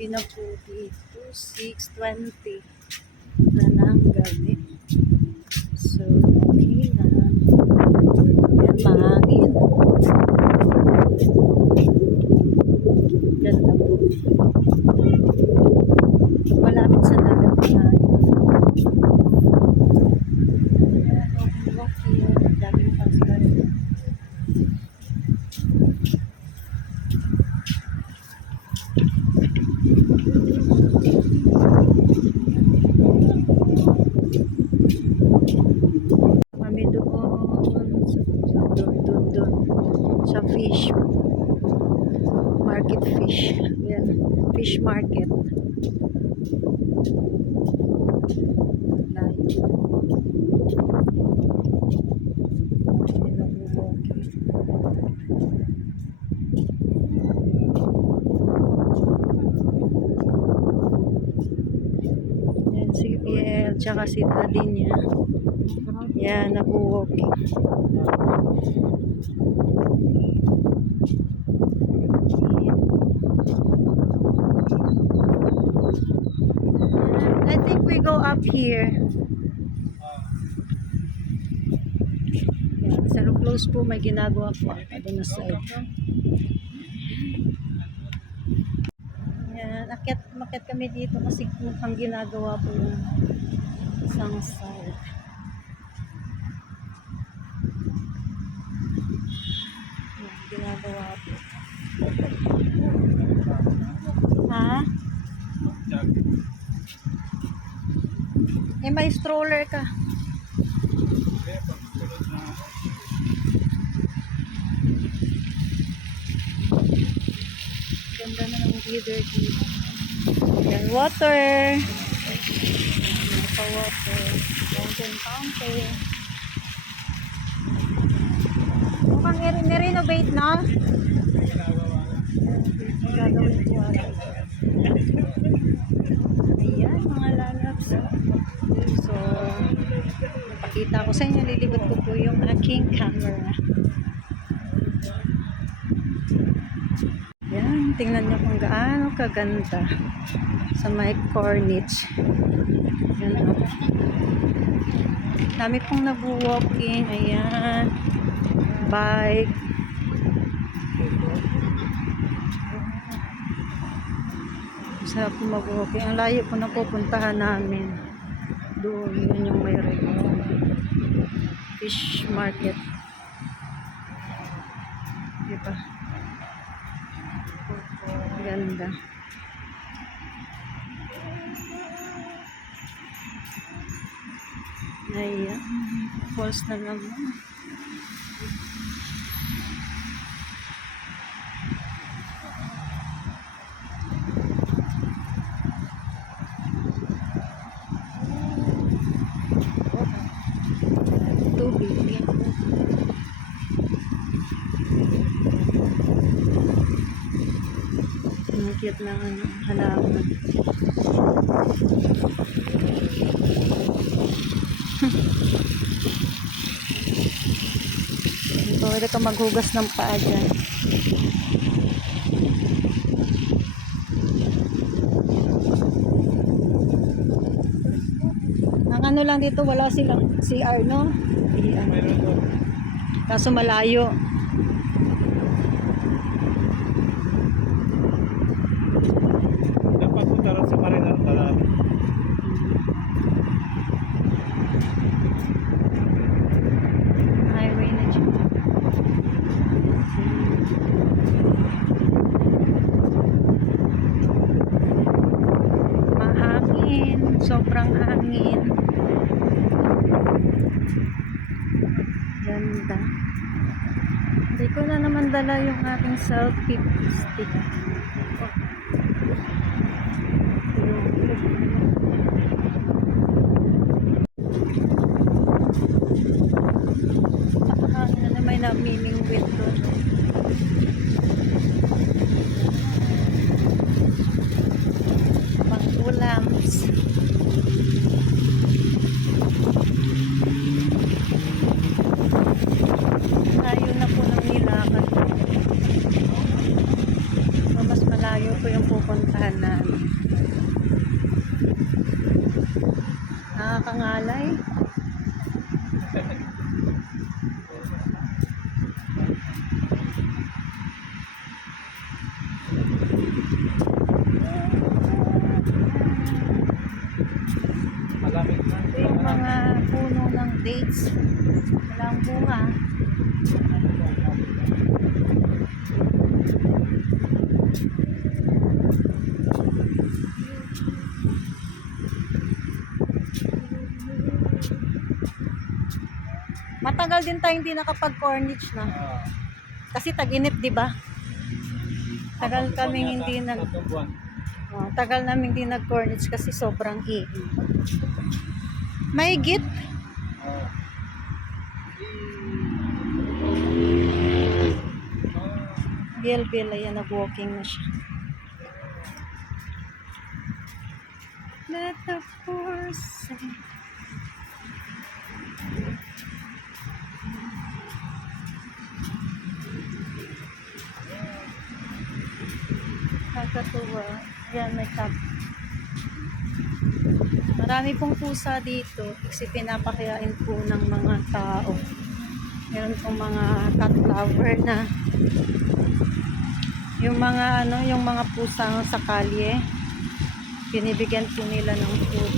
gabi na po dito. 6:20 na ng gabi. So, okay na. Yan, mahangin. Ganda po. Malapit sa dagat na. Okay, daming pasal. Kami doon sa fish market. Yan, fish market. Yan si PL tsaka si daddy niya. Yan, nag-walking. I think we go up here. Yan, sa close po may ginagawa po doon na side. Yan, makyat kami dito kasi mukhang ginagawa po yung isang side. Yan, ginagawa po. Ha? Eh, may stroller ka. Ganda na ng weather dito. Yan, water. Water. Fountain. Mukhang nirenovate na. Gagawin ko ata. Ayan, mga lalabs. So, pakita ko sa inyo, lilibot ko po yung aking camera. Yan, tingnan nyo kung gaano kaganda sa may Corniche. Yan o. Dami pong nag-walking. Ayan. Bike. Sarap po mag-walking. Ang layo po na pupuntahan namin. Doon, yun yung may fish market. Diba? Ganda. Ayan. Falls na naman. Tubig. Ang cute ng halaman. Pwede ka maghugas ng paa dyan. Ang ano lang dito, wala silang CR, no? Kaso malayo. Dapat punta rin sa Marinar Talan. Highway na dyan. Mahangin. Sobrang hangin. Ganda. Hindi ko na naman dala yung aking selfie stick. Ano na may namimingwit doon. Pang-ulams. Layo na po ng nilakad. So, mas malayo po yung pupuntahan namin. malay. Malamig na. Ito yung mga puno ng dates. Walang bunga. Matagal din tayo hindi nakapag-corniche na. Kasi tag-init, di ba? Tagal kaming hindi nag tagal namin hindi nag-corniche kasi sobrang init. Mahigit. Bil, ayan, nag-walking na siya. Let the force say. Kakatuwa. Ayan, may cup. Marami pong pusa dito kasi pinapakayain po ng mga tao. Meron pong mga cat lover na yung mga yung mga pusa sa kalye, binibigyan po nila ng food.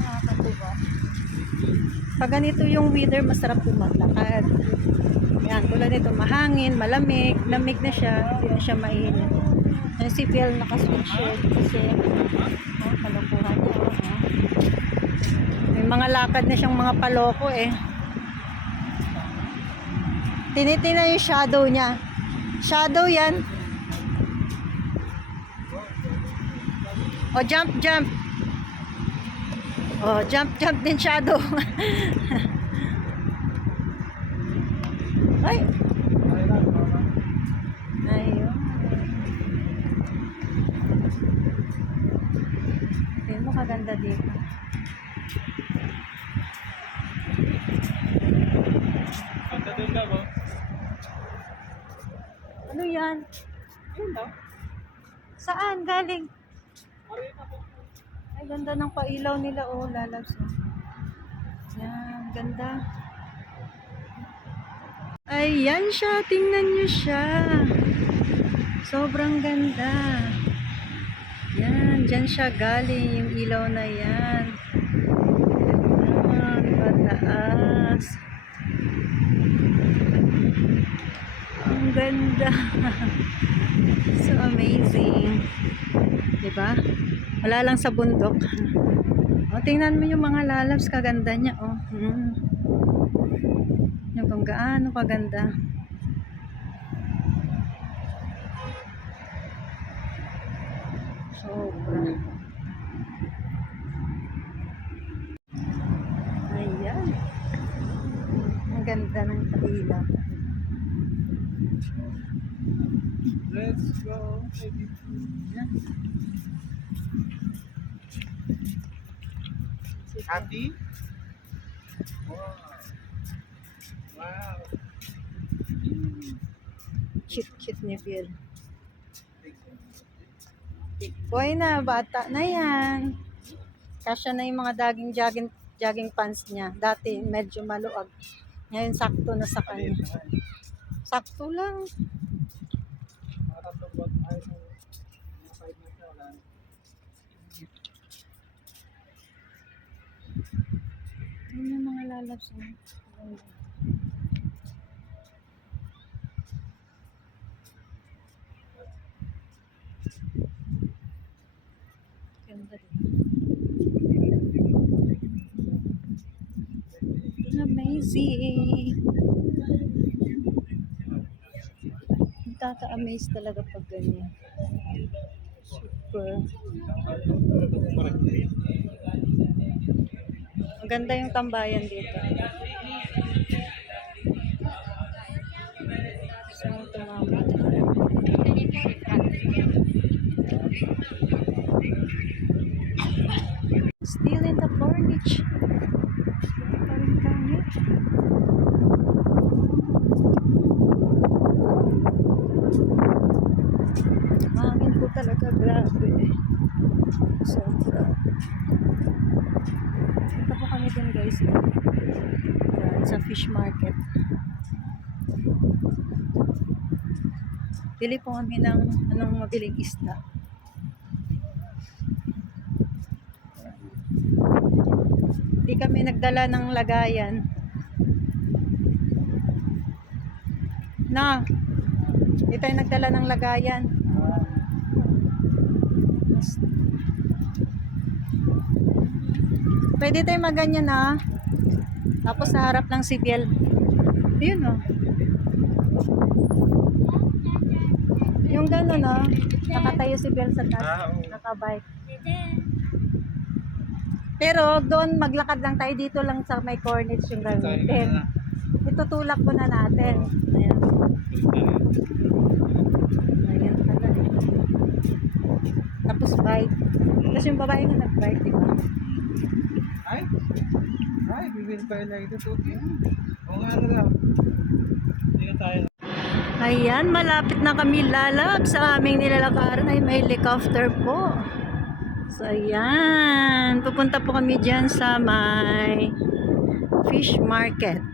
Nakakatuwa. Pag ganito yung weather, masarap po maglakad. Yan, tulad nito, mahangin, malamig, lamig na siya, hindi na siya mainit. Yan si Bill naka-sweatshirt kasi kalukuhan niya. May mga lakad na siyang mga paloko eh. Tinitingnan yung shadow niya. Shadow yan. O, jump, jump. O, jump, jump din shadow. Ay. Ayun. Tingnan mo kaganda dito. Ano yan? Saan galing? Ay, ganda ng pailaw nila. Oh, lalabs. Yan, ganda. Ayan siya, tingnan nyo siya. Sobrang ganda. Yan, dyan siya galing, yung ilaw na yan. Yan, pataas. Ang ganda. So amazing. Diba? Wala lang sa bundok. O, tingnan mo yung mga lalabs, kaganda niya. Oh. Yung kung gaano kaganda. Sobra. Ayan. Ang ganda ng kaila. Let's go. Ayan. Happy? Wow. Wow. Cute ni Bill. Boy na, bata na yan. Kasya na yung mga jogging pants niya. Dati medyo maluag. Ngayon sakto na sa kanya. Sakto lang. Yun yung mga lalabs mo. Ganda rin. Amazing. Nakaka-amaze talaga pag ganyan. Super. Ang ganda yung tambayan dito. So, tumama. Still in the corniche. Hindi pa rin gamit. Yan, sa fish market. Bili po kami ng anong mabiling isda. Hindi kami nagdala ng lagayan. Na, hindi tayo nagdala ng lagayan. Pwede tayo maganyan na. Tapos sa harap ng CBL. Yun o. Yung gano'n o. Nakatayo si Bel sa taas. Nakabike. Pero doon maglakad lang tayo dito lang sa may cornets yung gamitin. Itutulak ko na natin. Ayan. Ayan pala eh. Tapos bike. Tapos yung babae nga nag-bike, di ba? Ay? Ay, bibili pa yun na ito, Tuti. O nga na lang. Hindi na tayo. Ayan, malapit na kami lalab sa aming nilalakaran ay may helicopter po. So, ayan. Pupunta po kami dyan sa may fish market.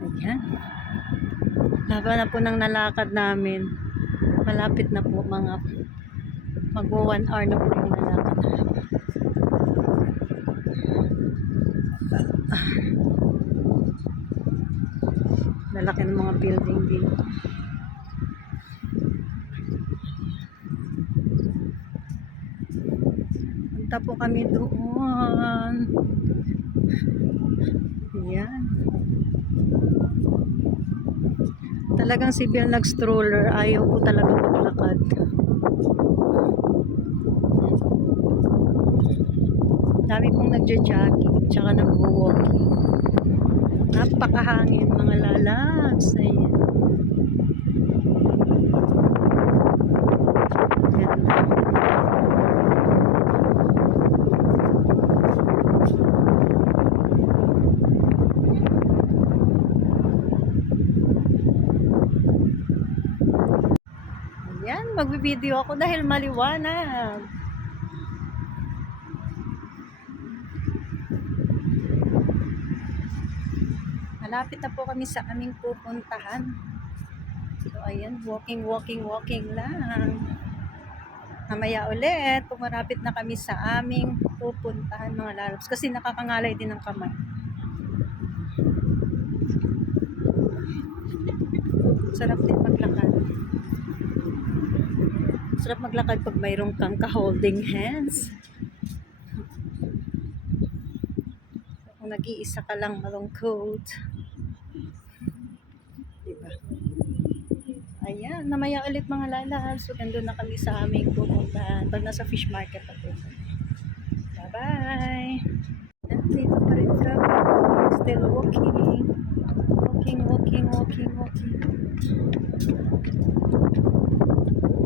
Ayan. Laba na po ng nalakad namin. Malapit na po mga mag-1 hour na po yung nalakad namin. Lalaki ng mga building dito. Punta po kami doon. Ayan. Talagang si Bill nag-stroller. Ayaw ko talaga maglakad. Dami pong nagja-jogging tsaka nag-walking. Napakahangin mga lalabs. Ayan. Ganda. Ayan, magbibideo ako dahil maliwanag. Malapit na po kami sa aming pupuntahan. So, ayan, walking lang. Mamaya ulit, pumarapit na kami sa aming pupuntahan mga lalabs. Kasi nakakangalay din ng kamay. Sarap din maglakad. Sarap maglakad pag mayroong kang ka-holding hands. Kung nag-iisa ka lang malungkot. Diba? Ayan, namaya ulit mga lalabs. So, nandun na kami sa aming pupuntahan. Pag nasa fish market na po. Bye-bye! Nandito pa rin kami. Still walking. Walking.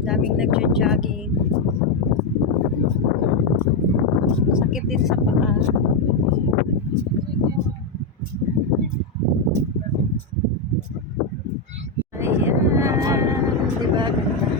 Daming nagja-jogging. Sakit din sa paa. Ayan. Diba? Ganda.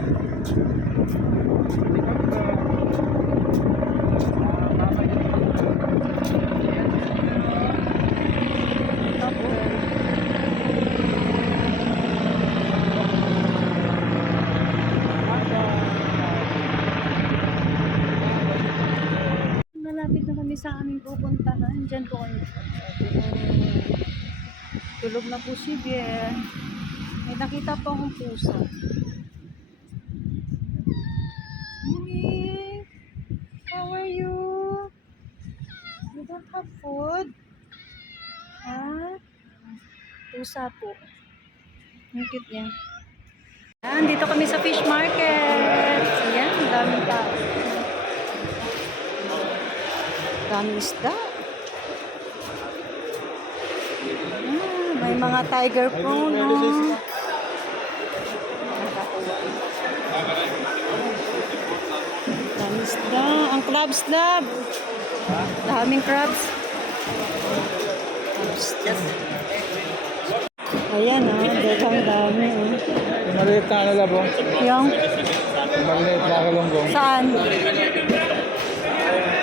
Malapit na kami sa aming pupuntahan. Diyan po kami. Tulog na po si Biel. May nakita po akong pusa. Hey, how are you? You don't have food? Ha? Pusa po. Ang cute niya. Yan, dito kami sa fish market. Ayan, daming tao. Daming isda. May mga tiger prawn, no? Daming isda. Ang crabs lab. Daming crabs. Ayan, oh. Dagang dami, oh. Maliit na ano labo? Yung? Maliit na kalunggong. Saan?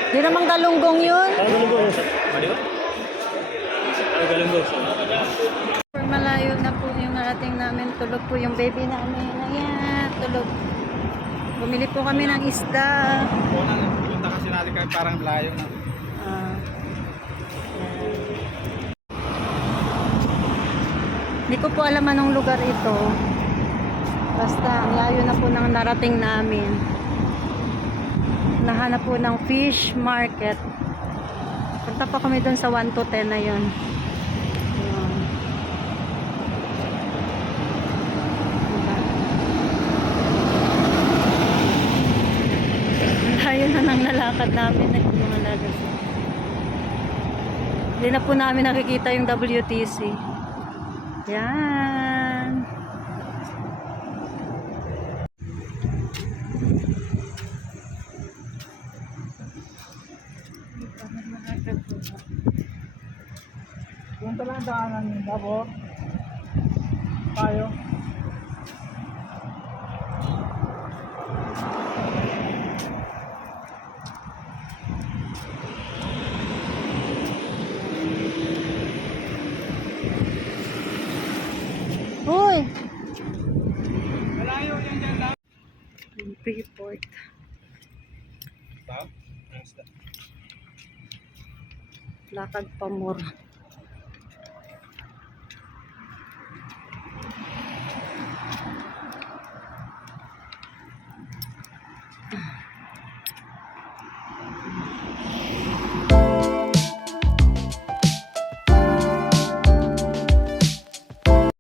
Di namang galunggong yun? Ay, galing boss. For malayo na po yung narating namin. Tulog po yung baby namin. Ayan, tulog. Bumili po kami ng isda. Unang punta kasi natin kahit parang layo na. Ah, yan. Hindi ko po alam anong lugar ito. Basta ang layo na po ng narating namin. Nahanap po ng fish market. Punta pa kami doon sa 1 to 10 na yun. Ayan. Diba? Ang layo na ng lalakad namin na yung mga lagas. Hindi na po namin nakikita yung WTC. Yan. Punta lang daanan yung tapos tayo. Uy! Malayo yan dyan lang. Freeport. Stop. Lakad pa more.